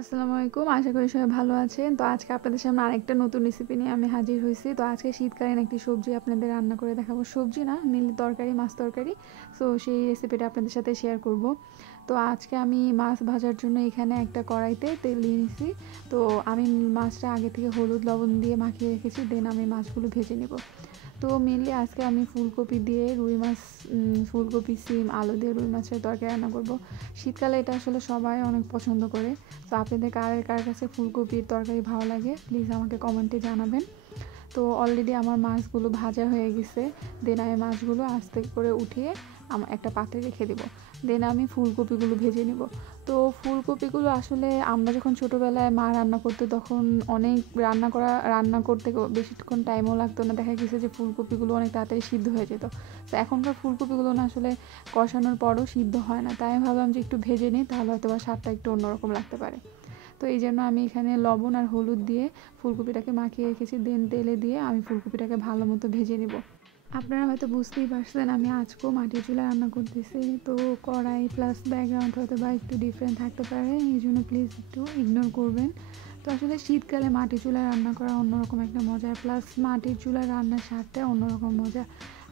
আসসালামু আলাইকুম, আশা করি সবাই ভালো আছেন। তো আজকে আপনাদের সামনে আরেকটা নতুন রেসিপি নিয়ে আমি হাজির হয়েছি। তো আজকে শীতকালীন একটি সবজি আপনাদের রান্না করে দেখাবো। সবজি না, মেনলি তরকারি, মাছ তরকারি। সো সেই রেসিপিটা আপনাদের সাথে শেয়ার করব। তো আজকে আমি মাছ ভাজার জন্য এখানে একটা কড়াইতে তেল দিয়ে নিছি। তো আমি মাছটা আগে থেকে হলুদ লবণ দিয়ে মাখিয়ে রেখেছি, দেন আমি মাছগুলো ভেজে নেব। তো মেনলি আজকে আমি ফুলকপি দিয়ে রুই মাছ, ফুলকপি, সিম, আলু দিয়ে রুই মাছের তরকারি রান্না করব। শীতকালে এটা আসলে সবাই অনেক পছন্দ করে। তো আপনাদের কার কার কাছে ফুলকপির তরকারি ভালো লাগে প্লিজ আমাকে কমেন্টে জানাবেন। তো অলরেডি আমার মাছগুলো ভাজা হয়ে গেছে। দেন আমি মাছগুলো আস্তে করে উঠিয়ে একটা পাত্রে রেখে দেবো। দেন আমি ফুলকপিগুলো ভেজে নেব। তো ফুলকপিগুলো আসলে আমরা যখন ছোটোবেলায় মা রান্না করতো তখন অনেক রান্না করতে বেশিক্ষণ টাইমও লাগতো না। দেখা গেছে যে ফুলকপিগুলো অনেক তাড়াতাড়ি সিদ্ধ হয়ে যেত। তো এখনকার ফুলকপিগুলো না আসলে কষানোর পরও সিদ্ধ হয় না। তাই আমি ভাবলাম যে একটু ভেজে নিই, তাহলে হয়তো বা স্বাদটা একটু অন্যরকম লাগতে পারে। তো এই জন্য আমি এখানে লবণ আর হলুদ দিয়ে ফুলকপিটাকে মাখিয়ে রেখেছি। দেন তেলে দিয়ে আমি ফুলকপিটাকে ভালো মতো ভেজে নেব। আপনারা হয়তো বুঝতেই পারছেন আমি আজকেও মাটির চুলায় রান্না করতেছি। তো কড়াই প্লাস ব্যাকগ্রাউন্ড হয়তো বা একটু ডিফারেন্ট থাকতে পারে, এই জন্য প্লিজ একটু ইগনোর করবেন। তো আসলে শীতকালে মাটির চুলায় রান্না করা অন্যরকম একটা মজা, প্লাস মাটির চুলায় রান্নার স্বাদটা অন্যরকম মজা।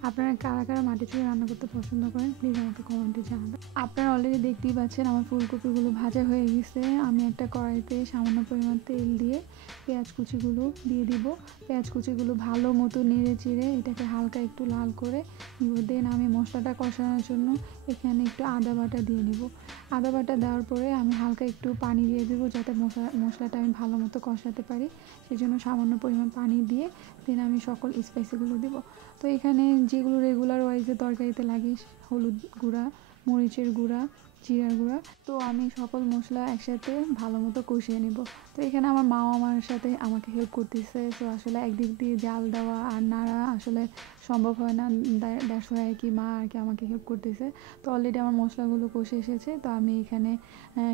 আপনারা কারা কারা মাটির চুলায় রান্না করতে পছন্দ করেন প্লিজ আমাকে কমেন্টে জানাবেন। আপনারা অলরেডি দেখতেই পাচ্ছেন আমার ফুলকপিগুলো ভাজা হয়ে গেছে। আমি একটা কড়াইতে সামান্য পরিমাণ তেল দিয়ে পেঁয়াজ কুচিগুলো দিয়ে দিব। পেঁয়াজ কুচিগুলো ভালো মতো নেড়ে চেড়ে এটাকে হালকা একটু লাল করে নিব। দেন আমি মশলাটা কষানোর জন্য এখানে একটু আদা বাটা দিয়ে নিব। আদা বাটা দেওয়ার পরে আমি হালকা একটু পানি দিয়ে দেবো, যাতে মশলাটা আমি ভালো মতো কষাতে পারি। সেই জন্য সামান্য পরিমাণ পানি দিয়ে দেন আমি সকল স্পাইসিগুলো দেবো। তো এখানে যেগুলো রেগুলার ওয়াইজে তরকারিতে লাগে, হলুদ গুঁড়া, মরিচের গুঁড়া, জিরার গুঁড়া, তো আমি সকল মশলা একসাথে ভালো মতো কষিয়ে নেব। তো এখানে আমার মাও আমার সাথে আমাকে হেল্প করতেছে। তো আসলে একদিক দিয়ে জাল দেওয়া আর নাড়া আসলে সম্ভব হয় না, দ্যাটস ওয়াই আর কি মা আর কি আমাকে হেল্প করতেছে। তো অলরেডি আমার মশলাগুলো কষে এসেছে। তো আমি এখানে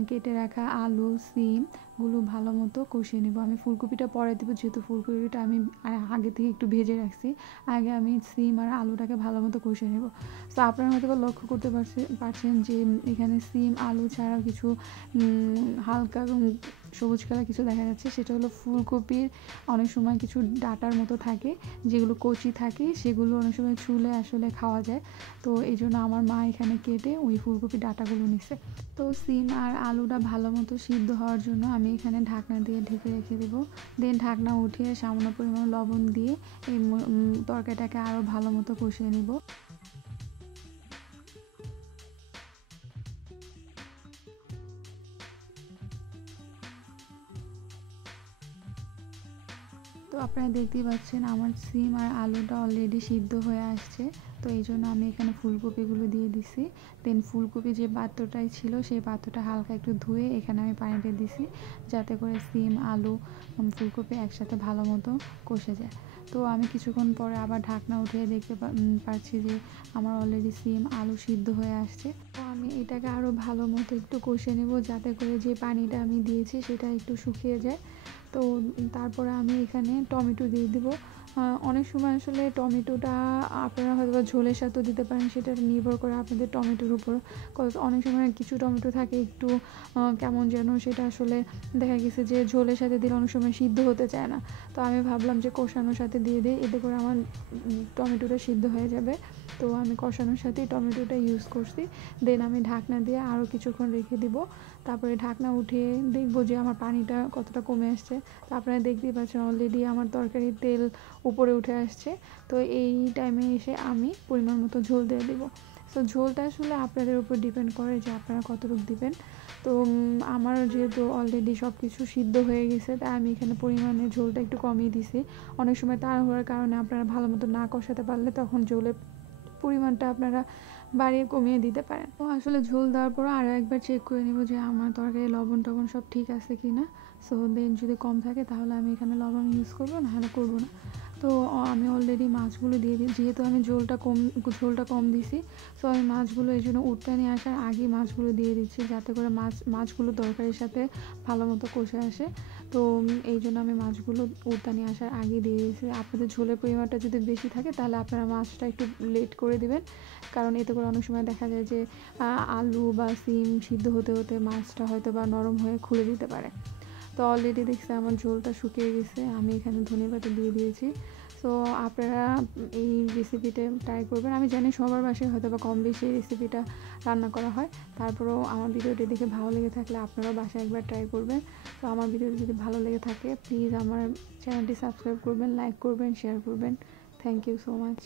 কেটে রাখা আলু, সিমগুলো ভালো মতো কষিয়ে নেব। আমি ফুলকপিটা পরে দেবো, যেহেতু ফুলকপিটা আমি আগে থেকে একটু ভেজে রাখছি। আগে আমি সিম আর আলুটাকে ভালো মতো কষিয়ে নেব। তো আপনারা হয়তো লক্ষ্য করতে পারছেন যে এখানে সিম আলু ছাড়াও কিছু হালকা সবুজ কালার কিছু দেখা যাচ্ছে। সেটা হলো ফুলকপির অনেক সময় কিছু ডাঁটার মতো থাকে, যেগুলো কচি থাকে, সেগুলো অনেক সময় ছুলে আসলে খাওয়া যায়। তো এই জন্য আমার মা এখানে কেটে ওই ফুলকপির ডাঁটাগুলো নিছে। তো সিম আর আলুটা ভালো মতো সিদ্ধ হওয়ার জন্য আমি এখানে ঢাকনা দিয়ে ঢেকে রেখে দেবো। দেন ঢাকনা উঠিয়ে সামান্য পরিমাণ লবণ দিয়ে এই তরকারিটাকে আরও ভালো মতো কষিয়ে নিব। তো আপনারা দেখতেই পাচ্ছেন আমার সিম আর আলুটা অলরেডি সিদ্ধ হয়ে আসছে। তো এই জন্য আমি এখানে ফুলকপিগুলো দিয়ে দিছি। দেন ফুলকপি যে পাত্রটাই ছিল সেই পাত্রটা হালকা একটু ধুয়ে এখানে আমি পানিতে দিছি, যাতে করে সিম আলু ফুলকপি একসাথে ভালো মতো কষে যায়। তো আমি কিছুক্ষণ পরে আবার ঢাকনা উঠিয়ে দেখতে পাচ্ছি যে আমার অলরেডি সিম আলু সিদ্ধ হয়ে আসছে। তো আমি এটাকে আরও ভালো মতো একটু কষে নেব, যাতে করে যে পানিটা আমি দিয়েছি সেটা একটু শুকিয়ে যায়। তো তারপরে আমি এখানে টমেটো দিয়ে দেবো। অনেক সময় আসলে টমেটোটা আপনারা হয়তো ঝোলের সাথেও দিতে পারেন, সেটা নির্ভর করে আপনাদের টমেটোর উপর। অনেক সময় কিছু টমেটো থাকে একটু কেমন যেন, সেটা আসলে দেখা গেছে যে ঝোলের সাথে দিলে অনেক সময় সিদ্ধ হতে চায় না। তো আমি ভাবলাম যে কষানোর সাথে দিয়ে দিই, এতে করে আমার টমেটোটা সিদ্ধ হয়ে যাবে। তো আমি কষানোর সাথেই টমেটোটা ইউজ করছি। দেন আমি ঢাকনা দিয়ে আরও কিছুক্ষণ রেখে দিব। তারপরে ঢাকনা উঠিয়ে দেখবো যে আমার পানিটা কতটা কমে আসছে। তো আপনারা দেখতেই পাচ্ছেন অলরেডি আমার তরকারির তেল উপরে উঠে আসছে। তো এই টাইমে এসে আমি পরিমাণ মতো ঝোল দিয়ে দেবো। তো ঝোলটা আসলে আপনাদের উপর ডিপেন্ড করে যে আপনারা কতটুকু দিবেন। তো আমার যেহেতু অলরেডি সব কিছু সিদ্ধ হয়ে গেছে, তাই আমি এখানে পরিমাণে ঝোলটা একটু কমিয়ে দিছি। অনেক সময় তাড়াহুড়োর কারণে আপনারা ভালো মতো না কষাতে পারলে তখন ঝোলের পরিমাণটা আপনারা বাড়িয়ে কমিয়ে দিতে পারেন। তো আসলে ঝোল দেওয়ার পর আরও একবার চেক করে নেব যে আমার তরকারি লবণ টবণ সব ঠিক আছে কি না। সো দেন যদি কম থাকে তাহলে আমি এখানে লবণ ইউজ করবো, নাহলে করবো না। তো তো আমি অলরেডি মাছগুলো দিয়ে দিই, যেহেতু আমি ঝোলটা কম দিছি, সো আমি মাছগুলো এই জন্য উঠতানি আসার আগেই মাছগুলো দিয়ে দিচ্ছি, যাতে করে মাছগুলো তরকারির সাথে ভালো মতো কষে আসে। তো এই জন্য আমি মাছগুলো উঠতানি আসার আগে দিয়ে দিয়েছি। আপনাদের ঝোলের পরিমাণটা যদি বেশি থাকে তাহলে আপনারা মাছটা একটু লেট করে দিবেন, কারণ এতে করে অনেক সময় দেখা যায় যে আলু বা সিম সিদ্ধ হতে হতে মাছটা হয়তো বা নরম হয়ে খুলে দিতে পারে। তো অলরেডি দেখছি আমার ঝোলটা শুকিয়ে গেছে, আমি এখানে ধনেপাতা দিয়ে দিয়েছি। সো আপনারা এই রেসিপিটা ট্রাই করবেন। আমি জানি সবার বাসায় হয়তো বা কম বেশি এই রেসিপিটা রান্না করা হয়, তারপরেও আমার ভিডিওটি দেখে ভালো লেগে থাকলে আপনারাও বাসায় একবার ট্রাই করবেন। তো আমার ভিডিওটি যদি ভালো লেগে থাকে প্লিজ আমার চ্যানেলটি সাবস্ক্রাইব করবেন, লাইক করবেন, শেয়ার করবেন। Thank you so much.